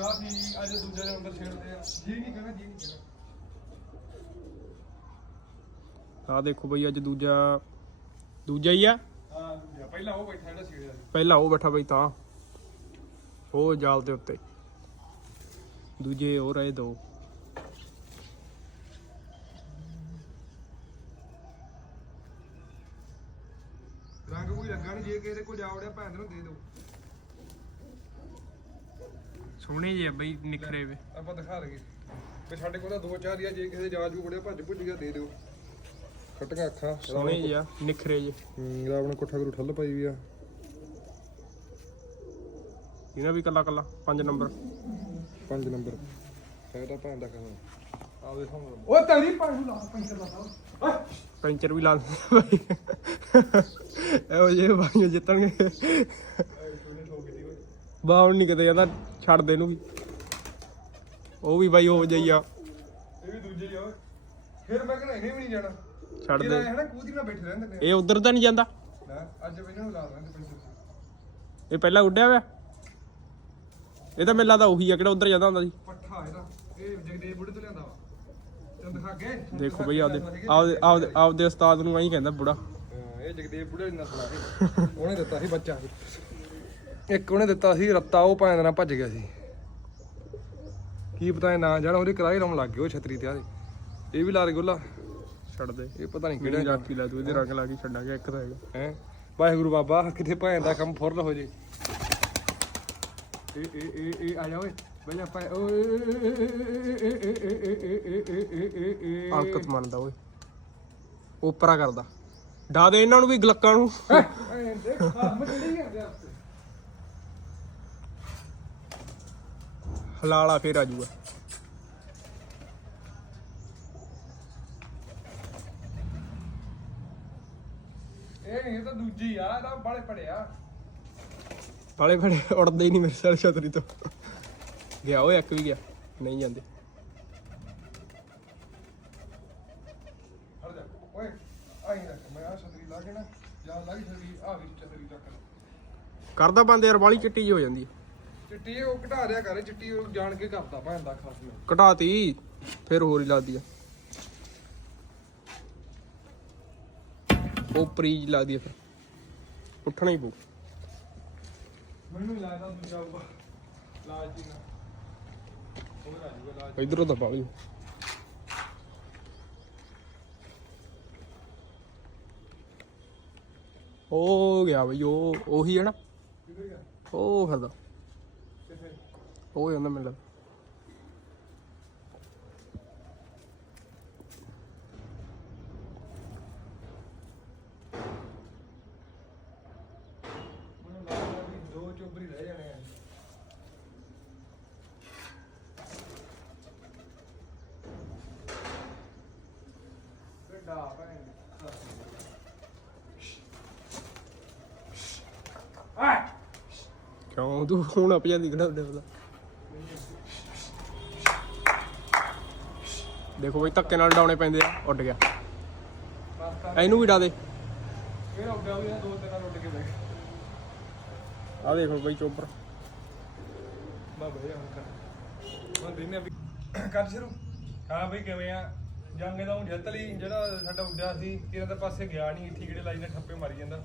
ਯਾਰ ਦੀ ਅੱਜ ਦੂਜੇ ਦੇ ਅੰਦਰ ਛੇੜਦੇ ਆ। ਜੀ ਨਹੀਂ ਕਹਿਣਾ ਜੀ ਨਹੀਂ ਕਹਿਣਾ ਆ ਦੇਖੋ ਬਈ ਅੱਜ ਦੂਜਾ ਦੂਜਾ ਹੀ ਆ। ਹਾਂ ਦੂਜਾ। ਪਹਿਲਾਂ ਉਹ ਬੈਠਾ ਜਿਹੜਾ ਛੇੜਿਆ ਸੀ ਪਹਿਲਾ ਉਹ ਬੈਠਾ ਬਈ ਤਾਂ। ਉਹ ਜਾਲ ਦੇ ਉੱਤੇ। ਦੂਜੇ ਉਹ ਰਹੇ ਦੋ। ਰੰਗ ਕੋਈ ਲੱਗਾ ਨਹੀਂ ਜੇ ਕਿਸੇ ਕੋਲ ਜਾ ਵੜਿਆ ਭੈਣ ਨੂੰ ਦੇ ਦਿਓ ਸੋਹਣੇ ਜਿਹੇ ਆ ਬਈ ਨਿਖਰੇ ਵੇ। ਆਪਾਂ ਦਿਖਾ ਦਈਏ। ਤੇ ਸਾਡੇ ਕੋਲ ਤਾਂ ਦੋ ਚਾਰ ਹੀ ਆ ਜੇ ਕਿਸੇ ਦੇ ਜਾ ਜੂ ਵੜਿਆ ਭੱਜ ਭੁੱਜ ਗਿਆ ਦੇ ਦਿਓ। ਖੱਟੀਆਂ ਅੱਖਾਂ ਸੋਹਣੇ ਜਿਹੇ ਆ ਨਿਖਰੇ ਜਿਹੇ। ਹੂੰ ਰਾਵਣ ਕੋਠਾ ਗੁਰੂ ਠੱਲ ਪਾਈ ਵੀ ਆ। ਇਹਨਾਂ ਵੀ ਕੱਲਾ ਕੱਲਾ 5 ਨੰਬਰ। 5 ਨੰਬਰ। ਤਾਂ ਭੈਣ ਦਾ ਸਾਹਮਣੇ ਓਏ ਤੇਰੀ ਨੂੰ ਲਾ ਪੈਂਚਰ ਲਾ ਓਏ। ਪੈਂਚਰ ਵੀ ਲਾ ਦਿੰਦੇ ਬਾਈ। ਇਹੋ ਜਿਹੇ ਬਾਈਓ ਜਿੱਤਣਗੇ। ਬਾਹਰ ਨਹੀਂ ਕਿਤੇ ਜਾਂਦਾ ਛੱਡ ਦੇ ਇਹਨੂੰ ਵੀ। ਉਹ ਵੀ ਬਾਈ ਹੋ ਜਾਈ ਆ। ਇਹ ਵੀ ਦੂਜੇ ਹੀ ਆ ਓਏ। ਫਿਰ ਮੈਂ ਕਹਿੰਦਾ ਇਹਨੇ ਵੀ ਨਹੀਂ ਜਾਣਾ। ਛੱਡ ਦੇ। ਹੈ ਨਾ ਕੂਦੀ ਨਾਲ ਬੈਠੇ ਰਹਿੰਦੇ ਨੇ। ਇਹ ਉਧਰ ਤਾਂ ਨਹੀਂ ਜਾਂਦਾ। ਅੱਜ ਲਾ ਦਾਂਗੇ ਇਹ ਪਹਿਲਾਂ ਉੱਡਿਆ ਹੋਇਆ? ਇਹ ਤਾਂ ਮੇਲਾ ਤਾਂ ਉਹੀ ਆ ਕਿਹੜਾ ਉਧਰ ਜਾਂਦਾ ਹੁੰਦਾ ਸੀ। ਪੱਠਾ ਇਹਦਾ। ਇਹ ਜਗਦੇਵ ਬੁੱਢੇ ਤੋਂ ਲਿਆਂਦਾ ਵਾ। ਤੈਨੂੰ ਦਿਖਾ ਕੇ ਦੇਖੋ ਬਈ ਆਪਦੇ ਆਪਦੇ ਆਪਦੇ ਆਪਦੇ ਉਸਤਾਦ ਨੂੰ ਐਂ ਕਹਿੰਦਾ ਬੁੜਾ ਹਾਂ, ਇਹ ਜਗਦੇਵ ਬੁੱਢੇ ਨੇ ਨਸਲਾ ਸੀ। ਉਹਨੇ ਦਿੱਤਾ ਸੀ ਬੱਚਾ। ਇੱਕ ਉਹਨੇ ਦਿੱਤਾ ਸੀ ਰੱਤਾ ਉਹ ਭਾਂ ਨਾਲ ਭੱਜ ਗਿਆ ਸੀ ਕੀ ਪਤਾ ਇਹ ਨਾ ਜਾਣਾ ਉਹਦੇ ਕਿਰਾਏ ਲਾਉਣ ਲੱਗ ਗਏ ਉਹ ਛਤਰੀ ਤੇ ਆਦੇ ਇਹ ਵੀ ਲਾਰੇ ਗੋਲਾ ਛੱਡ ਦੇ ਇਹ ਪਤਾ ਨਹੀਂ ਕਿਹੜਾ ਜਾਤੀ ਲਾ ਤੂੰ ਇਹਦੇ ਰੰਗ ਲਾ ਕੇ ਛੱਡਾਂਗੇ ਇੱਕ ਤਾਂ ਹੈਗਾ ਹੈ ਵਾਹਿਗੁਰੂ ਬਾਬਾ ਕਿਤੇ ਭਾਂ ਦਾ ਕੰਮ ਫੁਰਲ ਹੋ ਜੇ ਇਹ ਇਹ ਇਹ ਇਹ ਆ ਜਾ ਓਏ ਬਈਆ ਪਾ ਓਏ ਅੰਕਤ ਮੰਨਦਾ ਓਏ ਉਪਰਾ ਕਰਦਾ ਡਾ ਦੇ ਇਹਨਾਂ ਨੂੰ ਵੀ ਗਲੱਕਾਂ ਨੂੰ ਦੇਖ ਹਮ ਚੜੀ ਗਿਆ ਹਲਾਲਾ ਫੇਰ ਆ ਜਾਊਗਾ। ਇਹ ਨਹੀਂ ਇਹ ਤਾਂ ਦੂਜੀ ਆ ਇਹਦਾ ਬਾਲੇ ਪੜਿਆ ਵਾਲੇ ਫੜੇ ਉੜਦੇ ਹੀ ਨਹੀਂ ਮੇਰੇ ਸਾਲ ਛਤਰੀ ਤੋਂ। ਗਿਆ ਓਏ ਇੱਕ ਵੀ ਗਿਆ ਨਹੀਂ ਜਾਂਦੇ। ਹਟ ਜਾ। ਓਏ ਆਈ ਰੱਖ ਮੈਂ ਆ ਛਤਰੀ ਲਾ ਕੇ ਨਾ ਜਾਂ ਲਾਈ ਛਤਰੀ ਆ ਵੀ ਛਤਰੀ ਲੈ। ਕਰਦਾ ਬੰਦੇ ਯਾਰ ਵਾਲੀ ਚਿੱਟੀ ਜਿਹੀ ਹੋ ਜਾਂਦੀ ਹੈ। ਚਿੱਟੀ ਉਹ ਘਟਾ ਰਿਆ ਕਰੇ ਚਿੱਟੀ ਉਹ ਜਾਣ ਕੇ ਕਰਦਾ ਭੈਣ ਦਾ ਖਾਸ ਮੈਂ। ਘਟਾਤੀ ਫਿਰ ਹੋਰ ਹੀ ਲੱਗਦੀ ਆ। ਉਹ ਪ੍ਰੀਜ ਲੱਗਦੀ ਆ ਫਿਰ। ਉੱਠਣਾ ਹੀ ਪਊ। ਮੈਨੂੰ ਵੀ ਲੱਗਦਾ ਦੂਜਾ ਜੀ ਨਾ। ਹੋਰ ਆ ਜੂਗਾ ਲਾਲ ਇਧਰੋਂ ਤਾਂ ਪਾਲੀ ਉਹ ਗਿਆ ਬਈ ਉਹ ਉਹੀ ਹੈ ਨਾ। ਉਹ ਫਿਰਦਾ। ਉਹ ਜਾਂਦਾ ਮੈਨੂੰ ਲੱਗਦਾ ਦੋ ਚੋਬਰੀ ਰਹਿ ਜਾਣੇ ਆ ਵੱਡਾ ਭੈਣ ਆ ਕਿਉਂ? ਤੂੰ ਹੁਣ ਆਪ ਜਾਂਦੀ ਕਿਹੜਾ ਉਹਦਾ ਦੇਖੋ ਬਈ ਧੱਕੇ ਨਾਲ ਡਾਉਣੇ ਪੈਂਦੇ ਆ ਉੱਡ ਗਿਆ। ਇਹਨੂੰ ਵੀ ਡਾ ਦੇ। ਇਹ ਉੱਡਿਆ ਵੀ ਆ, ਦੋ ਤਿੰਨ ਨਾਲ ਉੱਡ ਕੇ ਬੈਠ ਆ ਦੇਖ ਬਈ ਚੋਪਰ। ਬਾ ਭਈਆ ਹੁਣ ਕਰ। ਹੁਣ ਦਿਨੇ ਵੀ ਕਰ ਸ਼ੁਰੂ। ਹਾਂ ਬਈ ਕਿਵੇਂ ਆ? ਜੰਗ ਦਾ ਹੁਣ ਜਿੱਤ ਲਈ ਜਿਹੜਾ ਸਾਡਾ ਉੱਡਿਆ ਸੀ ਇਹਨਾਂ ਦੇ ਪਾਸੇ ਗਿਆ ਨਹੀਂ ਇੱਥੇ ਕਿਹੜੇ ਲਾਈ ਨੇ ਠੱਪੇ ਮਾਰੀ ਜਾਂਦਾ।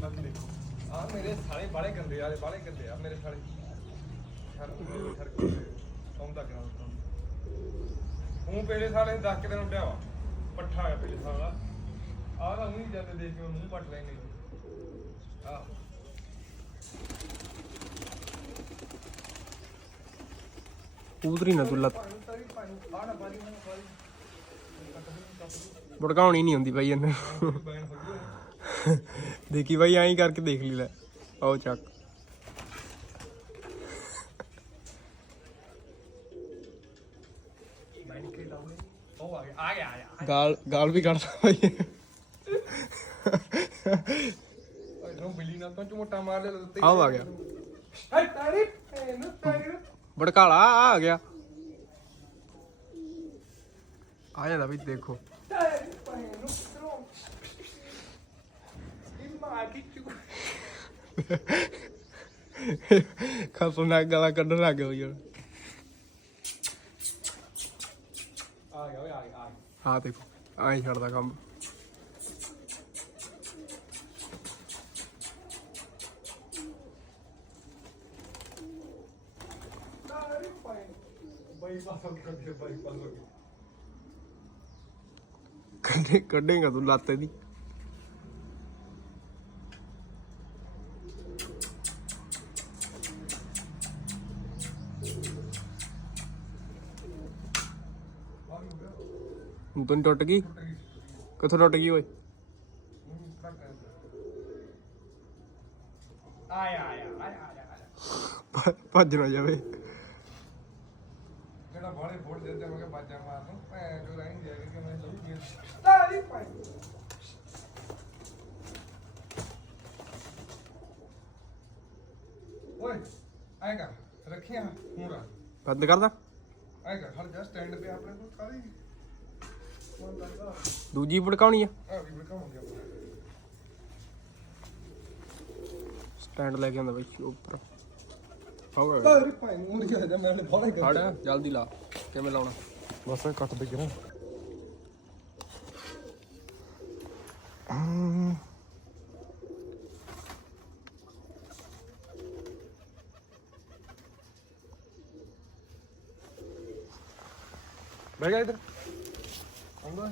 ਬਾਕੀ ਦੇਖੋ। ਆ ਮੇਰੇ ਸਾਲੇ ਬਾਲੇ ਗੰਦੇ ਆਲੇ ਬਾਲੇ ਗੰਦੇ ਆ ਮੇਰੇ ਆਉਂਦਾ ਕਿਨਾਂ ਹੂੰ ਪਹਿਲੇ ਸਾਲੇ 10 ਕਿ ਦਿਨ ਉੱਡਿਆ ਵਾ। ਪੱਠਾ ਆ ਪਹਿਲੇ ਸਾਲਾ ਆਹ ਤਾਂ ਉਹੀ ਜਾਂਦੇ ਦੇਖ ਕੇ ਮੂੰਹ ਪੱਟ ਲੈਣੇ ਆਹ। ਕੂਦਰੀ ਨਾ ਤੂੰ ਲੱਤ ਭੜਕਾਉਣੀ ਨਹੀਂ ਹੁੰਦੀ ਬਾਈ ਇਹਨੇ। ਦੇਖੀ ਬਾਈ ਐਂ ਕਰਕੇ ਦੇਖ ਲਈ ਲੈ। ਆਓ ਚੱਕ ਬੈਨ ਕੇ ਡਾਉਨੇ ਗਿਆ ਗਾਲ ਗਾਲ ਵੀ ਕੱਢਦਾ ਬਾਈ। ਓਏ ਨੂੰ ਬਿੱਲੀ ਨਾਲ ਤੋਂ ਝਮੋਟਾ ਮਾਰ ਲੈ ਲੱਤੇ ਆਹ ਆ ਗਿਆ। ਹੇ ਤਾਰੀ ਨੂੰ ਤਾਰੀ ਨੂੰ ਭੜਕਾਲਾ ਆ ਆ ਗਿਆ। ਆ ਜਾਂਦਾ ਬਈ ਦੇਖੋ। ਤਾਰੀ ਪਾਣੀ ਨੂੰ ਤਰੋ ਇਹ ਮਾਰ ਕੇ ਚੁ ਖਤਰਨਾਕ ਗਾਲਾਂ ਕੱਢਣ ਲੱਗ ਗਿਆ ਬਈ ਹੁਣ ਦੇਖੋ ਐਂ ਛੱਡਦਾ ਕੰਮ। ਕੱਢੇ ਕੱਢੇਗਾ ਤੂੰ ਲਾਤੇ ਦੀ ਤੈਨੂੰ ਟੁੱਟ ਗਈ? ਕਿੱਥੋਂ ਟੁੱਟ ਗਈ ਓਏ? ਆਇਆ ਆਇਆ ਆਇਆ ਆਇਆ ਭ- ਭੱਜ ਨਾ ਜਾਵੇ। ਜਿਹੜਾ ਬਾਲੇ ਫੋੜ ਦੇ ਤੇ ਮੈਂ ਕਿ ਬਾਜਾ ਮਾਰ ਨੂੰ ਭੈਣ ਜੋ ਰਹਿਣ ਗਿਆ ਕਿ ਮੈਂ ਲਈ ਗਿਆ ਤਾਲੀ ਪਾਈ ਓਏ ਆਏਗਾ ਰੱਖਿਆ ਮੂਰਾ ਬੰਦ ਕਰਦਾ। ਆਏਗਾ ਖੜ ਜਾ ਸਟੈਂਡ ਤੇ ਆਪਣੇ ਕੋਲ ਖਾਲੀ ਮਨ ਕਰਦਾ ਦੂਜੀ ਭੜਕਾਉਣੀ ਆ? ਵੀ ਸਟੈਂਡ ਲੈ ਕੇ ਆਉਂਦਾ ਬਈ ਉੱਪਰ। ਹੋਗਾ ਤਾਲੀ ਪਾਈ ਮੂਰ ਗਿਆ ਜਾ ਮੈਂ ਫੋੜੇ ਫੜ ਜਲਦੀ ਲਾ। ਕਿਵੇਂ ਲਾਉਣਾ? ਬਸ ਕੱਟ ਦੇ ਕਿਰਾ ਬਹਿ ਜਾ ਇਧਰ। ਆਉਂਦਾ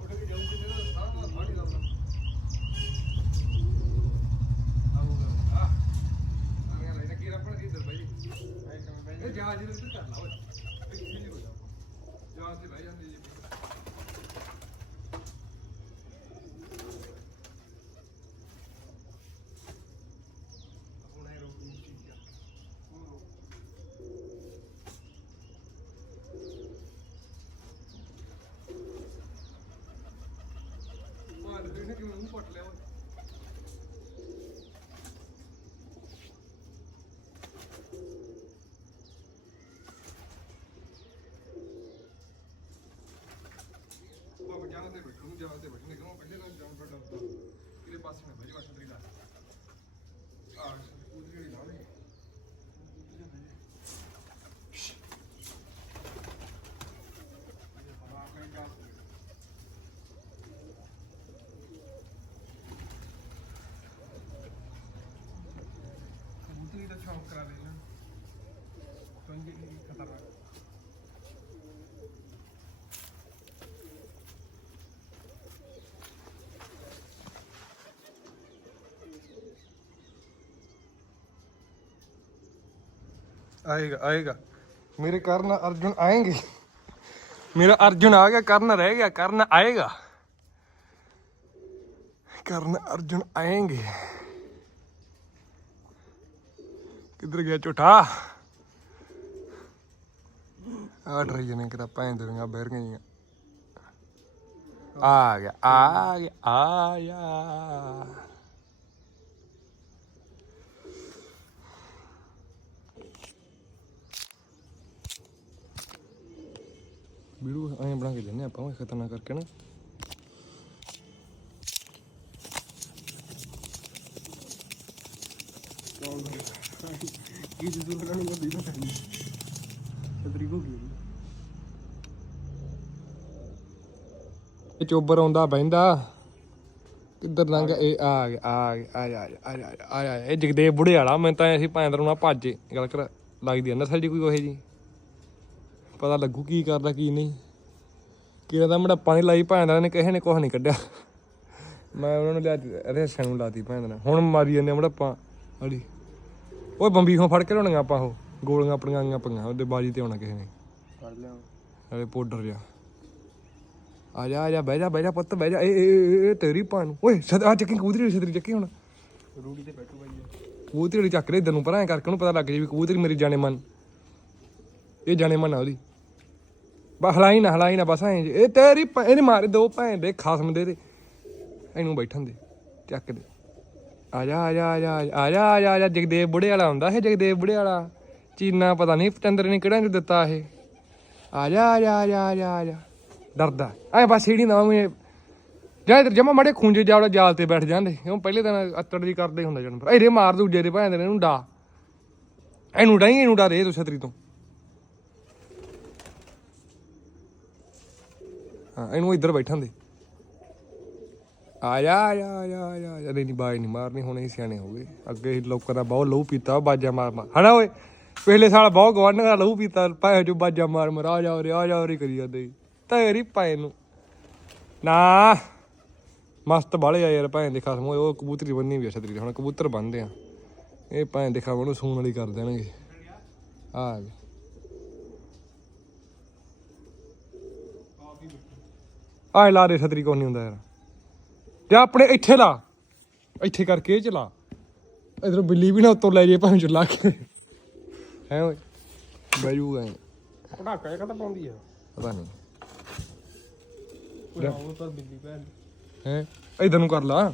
ਉਹਦੇ ਵੀ ਜਾਊਂ ਕਿਤੇ ਨਾ ਸਾਰਾ ਨਾਲ ਫਾੜੀ ਲਾਉਂਦਾ ਆਊਗਾ ਆ ਆ ਗਿਆ ਲੈ ਕੀ ਰੱਪਣ ਕੀ ਦਰ ਬਾਈ ਇਹ ਜਹਾਜ਼ ਦੇ ਉੱਤੇ ਕਰ ਲਾ ਓਏ ਇੱਥੇ ਨਹੀਂ ਹੋ ਜਾ ਜਹਾਜ਼ ਤੇ ਬਹਿ ਜਾਂਦੀ ਜੀ ਹੁਣ ਇਹ ਰੋਕ ਨਹੀਂ ਠੀਕ ਆ ਹੁਣ ਰੋਕ ਮਾਰ ਦੇ ਨੇ ਕਿਵੇਂ ਮੂੰਹ ਪੱਟ ਲਿਆ ਓਏ ਉਹ ਜਾਨ ਤੇ ਬੈਠੂ ਜਾਨ ਤੇ ਬੈਠਣੇ ਕਿਉਂ ਪਹਿਲੇ ਨਾਲ ਜਾਨ ਬੜਾ ਹੁੰਦਾ ਕਿਹਦੇ ਪਾਸੇ ਮੈਂ ਭਾਈ ਵਾਸ਼ਾ ਤਰੀ ਲਾ ਆ ਉਹਦੀ ਜਿਹੜੀ ਲਾ ਲਈ। ਹਵਾ ਕਹੀਂ ਜਾ ਕਬੂਤਰੀ ਦਾ ਸ਼ੌਂਕ ਕਰਾ ਲੈਣਾ ਤੋਂ ਇਹ ਖਤਰਨਾਕ ਆਏਗਾ ਆਏਗਾ। ਮੇਰੇ ਕਰਨ ਅਰਜੁਨ ਆਏਗੇ। ਮੇਰਾ ਅਰਜੁਨ ਆ ਗਿਆ, ਕਰਨ ਰਹਿ ਗਿਆ, ਕਰਨ ਆਏਗਾ। ਕਰਨ ਅਰਜੁਨ ਆਏਗੇ। ਕਿੱਧਰ ਗਿਆ ਝੋਟਾ ਆ ਡਰਾਈਏ ਨੇ ਕਿਤਾ ਪੈਂ ਦੁਨੀਆਂ ਬਹਿਰ ਗਈਆਂ ਆ। ਗਿਆ ਆ ਗਿਆ ਆਇਆ ਵੀਡੀਓ ਐਂ ਬਣਾ ਕੇ ਦਿੰਨੇ ਆਪਾਂ ਖਤਰਨਾਕ ਕਰਕੇ ਨਾ ਕੀ ਜੀ ਦੂਰ ਨੂੰ। ਬੰਦੀ ਨਾ ਕਰਨੀ ਤੇਰੀ ਹੋ ਚੋਬਰ ਆਉਂਦਾ ਬੈਂਦਾ ਕਿੱਧਰ ਲੰਘ ਇਹ ਆ ਗਿਆ ਆ ਗਿਆ ਆ ਜਾ ਆ ਜਾ, ਆ ਜਾ, ਇਹ ਜਗਦੇਵ ਬੁੜੇ ਵਾਲਾ ਮੈਂ ਤਾਂ ਅਸੀਂ ਭਾਂਦਰ ਨੂੰ ਭੱਜ ਗੱਲ ਕਰ ਲੱਗਦੀ ਆ ਨਸਲ ਜੀ ਕੋਈ ਉਹੇ ਜੀ ਪਤਾ ਲੱਗੂ ਕੀ ਕਰਦਾ ਕੀ ਨਹੀਂ। ਕਿਹਦਾ ਦਾ ਮੜੱਪਾਂ ਦੀ ਲਾਈ ਭਾਂਦਾ ਨੇ ਕਿਸੇ ਨੇ ਕੁਝ ਨਹੀਂ ਕੱਢਿਆ। ਮੈਂ ਉਹਨਾਂ ਨੂੰ ਲਿਆ ਰੇਸਾਂ ਨੂੰ ਲਾਤੀ ਭਾਂਦਾ ਨੇ ਹੁਣ ਮਾਰੀ ਜਾਂਦੇ ਮੜੱਪਾਂ ਹੜੀ ਓਏ ਬੰਬੀ ਖੋਂ ਫੜ ਕੇ ਲਾਉਣੀਆਂ ਆਪਾਂ ਉਹ। ਗੋਲੀਆਂ ਆਪਣੀਆਂ ਆਈਆਂ ਪਈਆਂ ਉਹਦੇ ਬਾਜੀ ਤੇ ਆਉਣਾ ਕਿਸੇ ਨੇ। ਕਰ ਲਿਆ ਅਰੇ ਪਾਊਡਰ ਜਿਹਾ। ਆ ਜਾ ਆ ਜਾ ਬਹਿ ਜਾ ਬਹਿ ਜਾ ਪੁੱਤ ਬਹਿ ਜਾ। ਇਹ- ਇਹ ਇਹ ਤੇਰੀ ਪਾਣ ਓਏ ਸਦ ਆ ਚੱਕੀ ਕਬੂਤਰੀ ਸਦਰੀ ਚੱਕੀ ਹੁਣ। ਰੂੜੀ ਤੇ ਬੈਠੂ ਬਾਈ ਵਾਲੀ ਚੱਕ ਲੈ ਇਧਰ ਨੂੰ ਪਰਾਂ ਕਰਕੇ ਉਹਨੂੰ ਪਤਾ ਲੱਗ ਜੇ ਵੀ ਕਬੂਤਰੀ ਮੇਰੀ ਜਾਣੇ ਮਨ ਇਹ ਜਾਣੇ ਮਨ ਆ ਉਹਦੀ। ਬਸ ਹਲਾਈ ਨਾ ਹਲਾਈ ਨਾ, ਬਸ ਐਂ ਜੇ। ਇਹ ਤੇਰੀ ਭੈ- ਇਹਨੇ ਮਾਰੇ ਦੋ ਭੈਣ ਦੇ, ਖਸਮ ਦੇ ਤੇ ਇਹਨੂੰ ਬੈਠਣ ਦੇ, ਚੱਕ ਦੇ। ਆ ਜਾ ਆ ਜਾ ਆ ਜਾ ਆ ਜਾ ਆ ਜਾ ਆ ਜਾ। ਜਗਦੇਵ ਬੁੜੇ ਵਾਲਾ ਹੁੰਦਾ ਇਹ, ਜਗਦੇਵ ਬੁੜੇ ਵਾਲਾ। ਚੀਨਾ ਪਤਾ ਨਹੀਂ ਪਤੰਦਰ ਨੇ ਕਿਹੜਾ ਨੂੰ ਦਿੱਤਾ ਇਹ। ਆ ਜਾ ਆ ਜਾ ਆ ਜਾ ਆ ਜਾ ਆ ਜਾ। ਡਰਦਾ। ਐ ਬਸ ਸੀੜੀ ਨਾ ਮੈਂ ਜਾਂ ਇਧਰ ਜਮਾ ਮੜੇ ਖੁੰਝੇ ਜਾਵੜਾ ਜਾਲ ਤੇ ਬੈਠ ਜਾਂਦੇ। ਕਿਉਂ ਪਹਿਲੇ ਦਿਨ ਅੱਤੜ ਦੀ ਕਰਦੇ ਹੁੰਦਾ ਜਨਮ ਇਹਦੇ ਮਾਰ ਦੂਜੇ ਦੇ ਭਾਂਦੇ ਦੇ ਇਹਨੂੰ ਡਾ। ਇਹਨੂੰ ਡਾਈ, ਇਹਨੂੰ ਡਾ ਦੇ ਤੂੰ ਛਤਰੀ ਤੋਂ। ਹਾਂ, ਇਹਨੂੰ ਇੱਧਰ ਬੈਠਣ ਦੇ। ਆ ਜਾ ਆ ਜਾ ਆ ਜਾ ਆ ਜਾ ਆ ਜਾ। ਨਹੀਂ ਨਹੀਂ ਬਾਈ ਨਹੀਂ ਮਾਰਨੀ, ਹੁਣ ਅਸੀਂ ਸਿਆਣੇ ਹੋ ਗਏ। ਅੱਗੇ ਹੀ ਲੋਕਾਂ ਦਾ ਬਹੁਤ ਲਹੂ ਪੀਤਾ, ਬਾਜਾ ਮਾਰ ਮਾਰ। ਹਨਾ ਓਏ? ਪਿਛਲੇ ਸਾਲ ਬਹੁਤ ਗਵਾਂਢ ਦਾ ਲਹੂ ਪੀਤਾ, ਭਾਵੇਂ ਜੋ ਬਾਜਾ ਮਾਰ ਮਾਰ, ਆ ਜਾ ਉਰੇ, ਆ ਜਾ ਉਰੇ ਕਰੀ ਜਾਂਦੇ। ਸੀ। ਤੇਰੀ ਪਾਏ ਨੂੰ। ਨਾ। ਮਸਤ ਬਾਲੇ ਆ ਯਾਰ ਭਾਵੇਂ ਦੇਖਾ ਸਮੋ ਉਹ ਕਬੂਤਰੀ ਬੰਨੀ ਵੀ ਆ ਛਤਰੀ ਤੇ ਹੁਣ ਕਬੂਤਰ ਬੰਨਦੇ ਆ। ਇਹ ਭਾਵੇਂ ਦੇਖਾ ਉਹਨੂੰ ਸੂਣ ਵਾਲੀ ਕਰ ਦੇਣਗੇ। ਆ ਗਏ। ਆਏ ਲਾ ਦੇ ਕੋਈ ਨਹੀਂ ਹੁੰਦਾ ਯਾਰ। ਜਾਂ ਆਪਣੇ ਇੱਥੇ ਲਾ। ਇੱਥੇ ਕਰਕੇ ਇਹ ਚਲਾ ਇਧਰੋਂ ਬਿੱਲੀ ਵੀ ਨਾ ਉੱਤੋਂ ਲੈ ਜੇ ਭਾਵੇਂ ਚੁੱਲਾ ਕੇ। ਹੈ ਓਏ। ਬੈਜੂਗਾ ਪਟਾਕਾ ਜਿਹਾ ਕਦੋਂ ਪਾਉਂਦੀ ਆ? ਪਤਾ ਨਹੀਂ ਉਹ ਤਾਂ ਬਿੱਲੀ ਭੈਣ ਹੈ? ਇਧਰ ਨੂੰ ਕਰ ਲਾ।